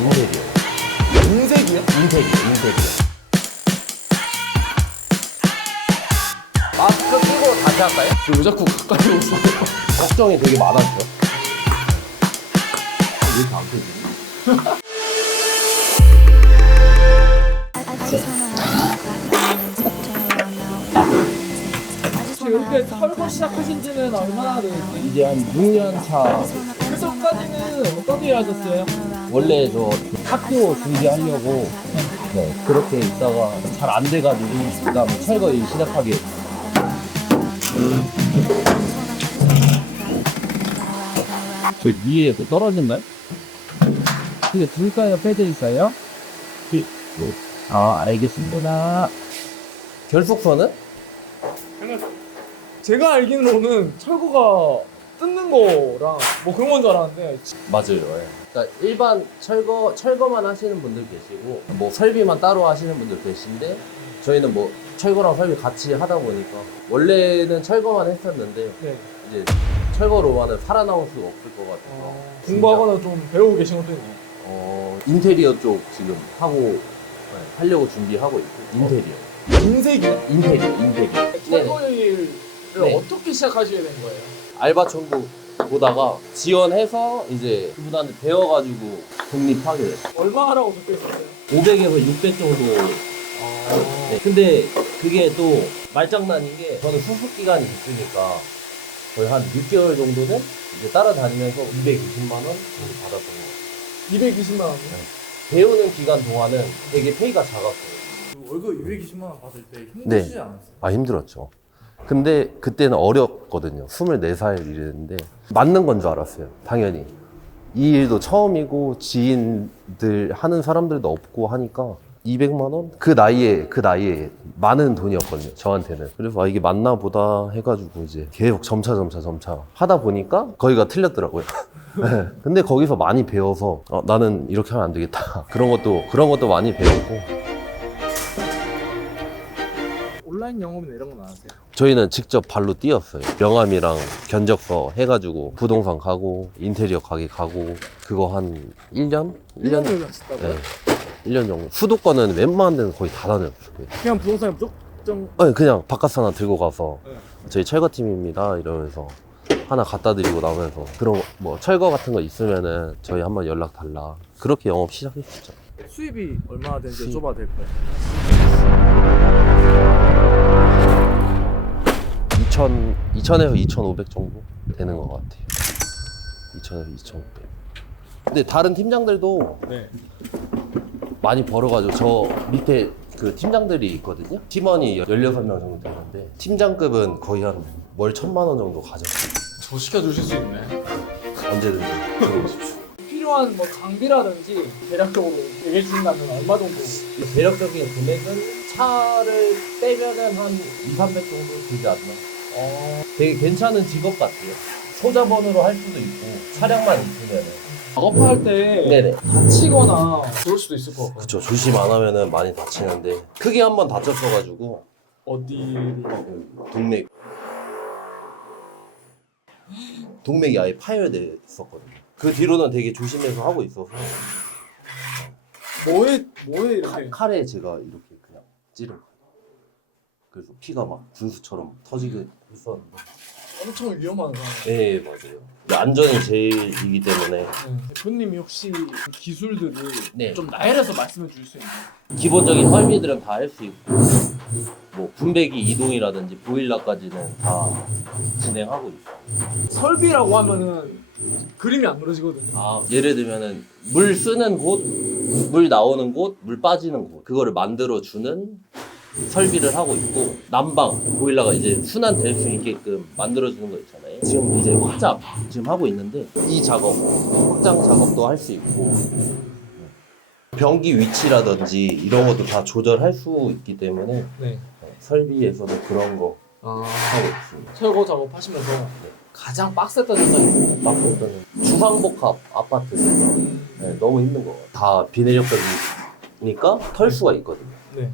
인테리어. 은색이요? 인테리어. 마스크 끼고 다시 할까요? 왜 자꾸 가까이 오세요? 걱정이 되게 많았죠. 왜 이렇게 안 펴지지? 지금 이렇게 털고 시작하신 지는 얼마나 되셨어요? 이제 한 6년 차. 그 전까지는 어떤 일 하셨어요? 원래 저 학교 준비하려고 네, 그렇게 있다가 잘 안 돼가지고 그다음에 철거 일 시작하게 됐어요. 저 위에 떨어졌나요? 이게 둘까요? 빼드릴까요? 아, 알겠습니다. 결속선은? 제가 알기로는 철거가 뜯는 거랑 뭐 그런 건 줄 알았는데 맞아요. 예. 그러니까 일반 철거만 하시는 분들 계시고 뭐 설비만 따로 하시는 분들 계신데 저희는 뭐 철거랑 설비 같이 하다 보니까 원래는 철거만 했었는데 네. 이제 철거로만은 살아나올 수가 없을 것 같아서 공부하거나 좀 배우고 계신 것도 있나요? 인테리어 쪽 지금 하고 하려고 준비하고 있고 인테리어 인색이요? 인테리어 철거 일을 네. 어떻게 시작하시게 된 거예요? 알바 천국 보다가 지원해서 이제 그분한테 배워가지고 독립하게 됐어요. 얼마 하라고 적혀 있었어요? 500에서 600 정도. 네, 근데 그게 또 말장난인 게 저는 수습 기간이 있으니까 거의 한 6개월 정도는 이제 따라다니면서 220만 원 정도 받았던 거 같아요. 220만 원이요? 배우는 기간 동안은 되게 페이가 작았어요. 월급 220만 원 받을 때 네. 힘드시지 않았어요? 아, 힘들었죠. 근데 그때는 어렸거든요. 24살 일이었는데 맞는 건 줄 알았어요. 당연히. 이 일도 처음이고 지인들 하는 사람들도 없고 하니까 200만 원? 그 나이에 많은 돈이었거든요. 저한테는. 그래서 아, 이게 맞나 보다 해가지고 이제 계속 점차 하다 보니까 거기가 틀렸더라고요. 네. 근데 거기서 많이 배워서 나는 이렇게 하면 안 되겠다. 그런 것도 많이 배웠고. 온라인 영업이나 이런 건 안 하세요? 저희는 직접 발로 뛰었어요. 명함이랑 견적서 해가지고 부동산 가고 인테리어 가게 가고 그거 한 1년? 1년을 하셨다고요? 네. 1년 정도. 수도권은 웬만한 데는 거의 다 다녔어요. 그냥 부동산에 무조건 네, 그냥 바카스 하나 들고 가서 네. 저희 철거팀입니다 이러면서 하나 갖다 드리고 나면서 그런 뭐 철거 같은 거 있으면은 저희 한번 연락 달라. 그렇게 영업 시작했었죠. 수입이 얼마나 되는지 여쭤봐도 될까요? 2000에서 2500 정도 되는 것 같아요. 2000에서 2500. 근데 다른 팀장들도 네. 많이 벌어가지고 저 밑에 그 팀장들이 있거든요. 팀원이 16명 정도 되는데 팀장급은 거의 한 월 1000만 원 정도 가졌어요. 저 시켜주실 수 있네. 언제든지 들어오십시오. 필요한 뭐 장비라든지 대략적으로 얘기해 주신다면 얼마 정도? 대략적인 금액은 차를 빼면은 한 2, 300 정도 들지 않나. 되게 괜찮은 직업 같아요. 소자본으로 할 수도 있고 차량만 있으면은. 작업할 때 네네. 다치거나 그럴 수도 있을 것 같아요. 그쵸. 조심 안 하면은 많이 다치는데 크게 한 번 다쳤어가지고 어디? 동맥이 아예 파열됐었거든요. 그 뒤로는 되게 조심해서 하고 있어서 뭐에 이렇게? 칼에 제가 이렇게 그냥 찌른 거예요. 그래서 피가 막 분수처럼 터지게 했었는데. 엄청 위험한 상황. 네, 맞아요. 안전이 제일이기 때문에 대표님이 혹시 기술들을 네. 좀 나열해서 말씀해 주실 수 있나요? 기본적인 설비들은 다 할 수 있고 뭐 분배기 이동이라든지 보일러까지는 다 진행하고 있어요. 설비라고 하면은 그림이 안 그려지거든요. 아, 예를 들면은 물 쓰는 곳, 물 나오는 곳, 물 빠지는 곳 그거를 만들어 주는 설비를 하고 있고 난방 보일러가 이제 순환될 수 있게끔 만들어 주는 거 있잖아요. 지금 이제 확장 지금 하고 있는데 이 작업 확장 작업도 할 수 있고 변기 위치라든지 이런 것도 다 조절할 수 있기 때문에 네. 설비에서도 그런 거 아, 하고 있습니다. 철거 작업하시면서 가장 빡셌던 현장이 막보다는 주상복합 아파트 네, 너무 힘든 거. 다 비내력적이니까 털 수가 있거든요. 네.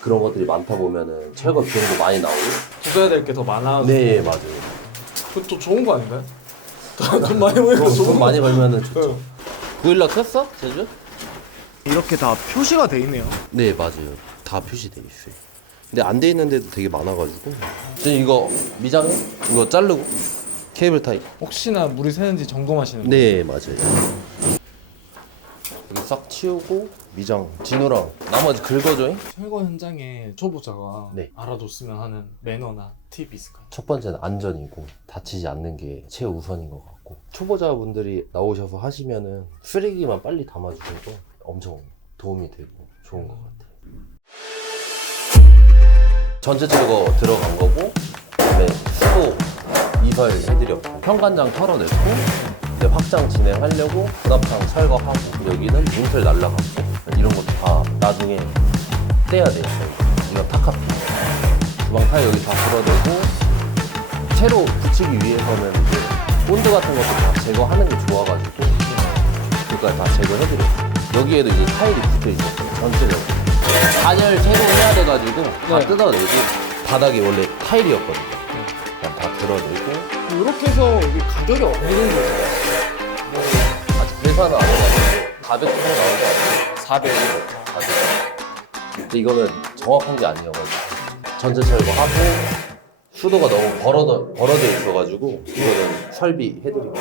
그런 것들이 많다 보면은 철거 비용도 많이 나오고. 부숴야 될 게 더 많아. 네, 맞아요. 그것도 좋은 거 아닌가요? 돈 많이 벌면 좋은 돈 거. 많이 벌면은 좋죠. 네. 보일러 켰어? 제주? 이렇게 다 표시가 돼 있네요. 네, 맞아요. 다 표시돼 있어요. 근데 안 돼 있는 데도 되게 많아가지고. 지금 이거 미장해? 이거 자르고 케이블 타이. 혹시나 물이 새는지 점검하시는 거. 네, 맞아요. 여기 싹 치우고 미장 진우랑 나머지 긁어줘잉. 철거 현장에 초보자가 네. 알아줬으면 하는 매너나 팁이 있을까요? 첫 번째는 안전이고 다치지 않는 게 최우선인 것 같고, 초보자분들이 나오셔서 하시면은 쓰레기만 빨리 담아주는 거 엄청 도움이 되고 좋은 것 같아요. 전체 철거 들어간 거고, 그다음에 수도 이설 해드렸고, 현관장 털어냈고, 이제 확장 진행하려고 분합장 철거하고, 여기는 문틀 날라갔고, 이런 것도 다 나중에 떼야 돼요. 이건 타카피. 주방 타일 여기 다 풀어내고, 새로 붙이기 위해서는 이제 본드 같은 것도 다 제거하는 게 좋아가지고, 그러니까 다 제거해드렸어요. 여기에도 이제 타일이 붙어 있었어요. 전체적으로. 단열 새로 해야 돼가지고 다 네. 뜯어내고, 바닥이 원래 타일이었거든요. 그냥 다 드러내고. 이렇게 해서 이게 가격이 어느 정도 돼요? 아직 계산은 안 해가지고 400 정도 나온 거 같아요. 400. 400. 근데 이거는 정확한 게 아니어가지고 전체 철거하고, 수도가 너무 벌어져 있어가지고 이거는 설비해드리고.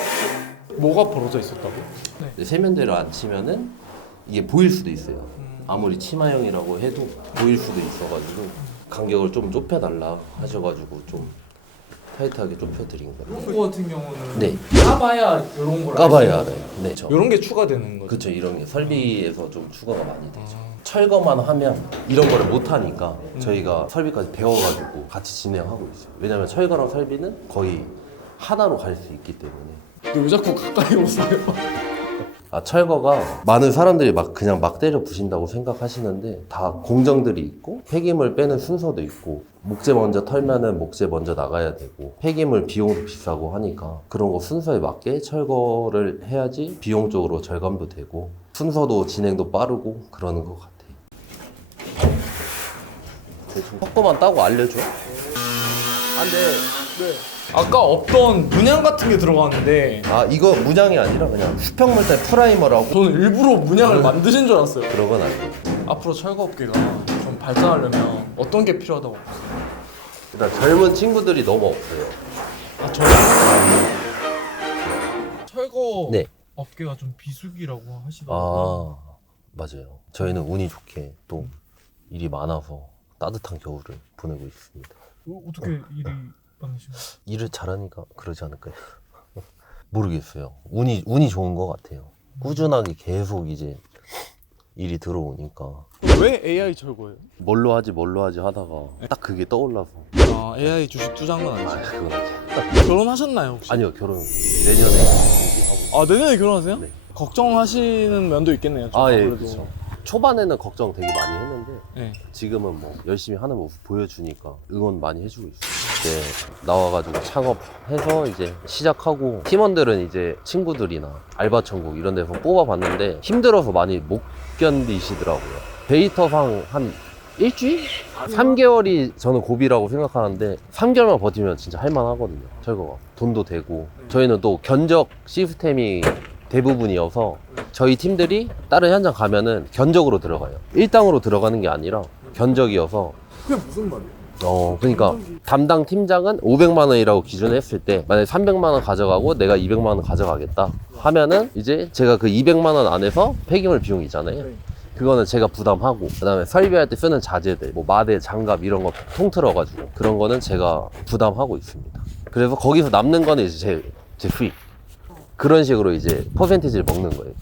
뭐가 벌어져 있었다고? 근데 세면대를 안 치면은 이게 보일 수도 있어요. 아무리 치마형이라고 해도 보일 수도 있어가지고 간격을 좀 좁혀달라 하셔가지고 좀 타이트하게 좁혀드린 거예요. 이거 같은 경우는 네. 까봐야 이런 걸 까봐야 알아요. 네, 이런 게 추가되는 거죠. 그쵸. 이런 게 설비에서 좀 추가가 많이 되죠. 철거만 하면 이런 거를 못 하니까 저희가 설비까지 배워가지고 같이 진행하고 있어요. 왜냐면 철거랑 설비는 거의 하나로 갈 수 있기 때문에. 근데 왜 자꾸 가까이 오세요? 아, 철거가 많은 사람들이 그냥 막 때려 부신다고 생각하시는데 다 공정들이 있고, 폐기물 빼는 순서도 있고, 목재 먼저 털면은 목재 먼저 나가야 되고, 폐기물 비용도 비싸고 하니까 그런 거 순서에 맞게 철거를 해야지 비용적으로 절감도 되고 순서도 진행도 빠르고 그러는 것 같아요. 대충 섞어만 따고 알려줘? 안 돼. 아까 없던 문양 같은 게 들어갔는데 아, 이거 문양이 아니라 그냥 수평물질 프라이머라고. 저는 일부러 문양을 만드신 줄 알았어요. 그런 건 아니에요. 앞으로 철거업계가 좀 발전하려면 어떤 게 필요하다고? 일단 젊은 친구들이 너무 없어요. 아, 철거 네. 업계가 좀 비수기라고 하시더라고요. 아, 맞아요. 저희는 운이 좋게 또 일이 많아서 따뜻한 겨울을 보내고 있습니다. 어떻게 일이 많으신 거예요? 일을 잘하니까 그러지 않을까요? 모르겠어요. 운이 좋은 것 같아요. 꾸준하게 계속 이제 일이 들어오니까. 왜 AI 철거예요? 뭘로 하지 하다가 딱 그게 떠올라서. 아, AI 주식 투자한 건 아, 아니죠? 그건 아니에요. 결혼하셨나요 혹시? 아니요, 결혼 내년에 준비하고. 아, 내년에 결혼하세요? 네. 걱정하시는 면도 있겠네요. 좀 아, 예, 아무래도. 그렇죠. 초반에는 걱정 되게 많이 했는데 네. 지금은 뭐 열심히 하는 모습 보여주니까 응원 많이 해주고 있어요. 이제 나와가지고 창업해서 이제 시작하고, 팀원들은 이제 친구들이나 알바 천국 이런 데서 뽑아봤는데 힘들어서 많이 못 견디시더라고요. 데이터상 한 일주일? 3개월이 저는 고비라고 생각하는데 3개월만 버티면 진짜 할만하거든요. 철거가 돈도 되고, 저희는 또 견적 시스템이 대부분이어서 저희 팀들이 다른 현장 가면은 견적으로 들어가요. 일당으로 들어가는 게 아니라 견적이어서. 그게 무슨 말이에요? 그러니까 담당 팀장은 500만 원이라고 기준했을 때 만약에 300만 원 가져가고 내가 200만 원 가져가겠다 하면은 이제 제가 그 200만 원 안에서 폐기물 비용 있잖아요. 그거는 제가 부담하고, 그다음에 설비할 때 쓰는 자재들, 뭐 마대, 장갑 이런 거 통틀어가지고 그런 거는 제가 부담하고 있습니다. 그래서 거기서 남는 거는 이제 제 수익. 그런 식으로 이제 퍼센티지를 먹는 거예요.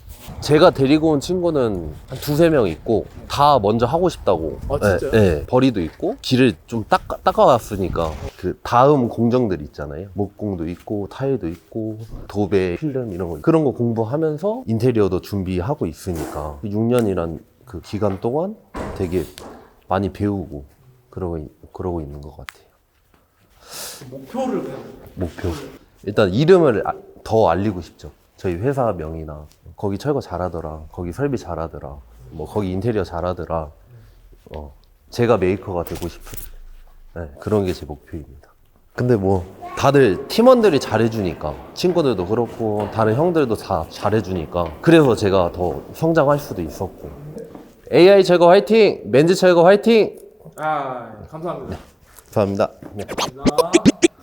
제가 데리고 온 친구는 한 2-3명 있고 다 먼저 하고 싶다고. 아, 진짜요? 네, 벌이도 있고 길을 좀 닦아왔으니까 그 다음 공정들 있잖아요. 목공도 있고 타일도 있고 도배, 필름 이런 거, 그런 거 공부하면서 인테리어도 준비하고 있으니까 6년이란 그 기간 동안 되게 많이 배우고 그러고 있는 것 같아요. 목표를 목표. 일단 이름을 더 알리고 싶죠. 저희 회사 명이나 거기 철거 잘하더라, 거기 설비 잘하더라, 뭐 거기 인테리어 잘하더라. 제가 메이커가 되고 싶은, 네, 그런 게 제 목표입니다. 근데 뭐 다들 팀원들이 잘해주니까, 친구들도 그렇고 다른 형들도 다 잘해주니까 그래서 제가 더 성장할 수도 있었고. AI 철거 화이팅! 맨즈 철거 화이팅! 아 감사합니다. 감사합니다. 네. 감사합니다.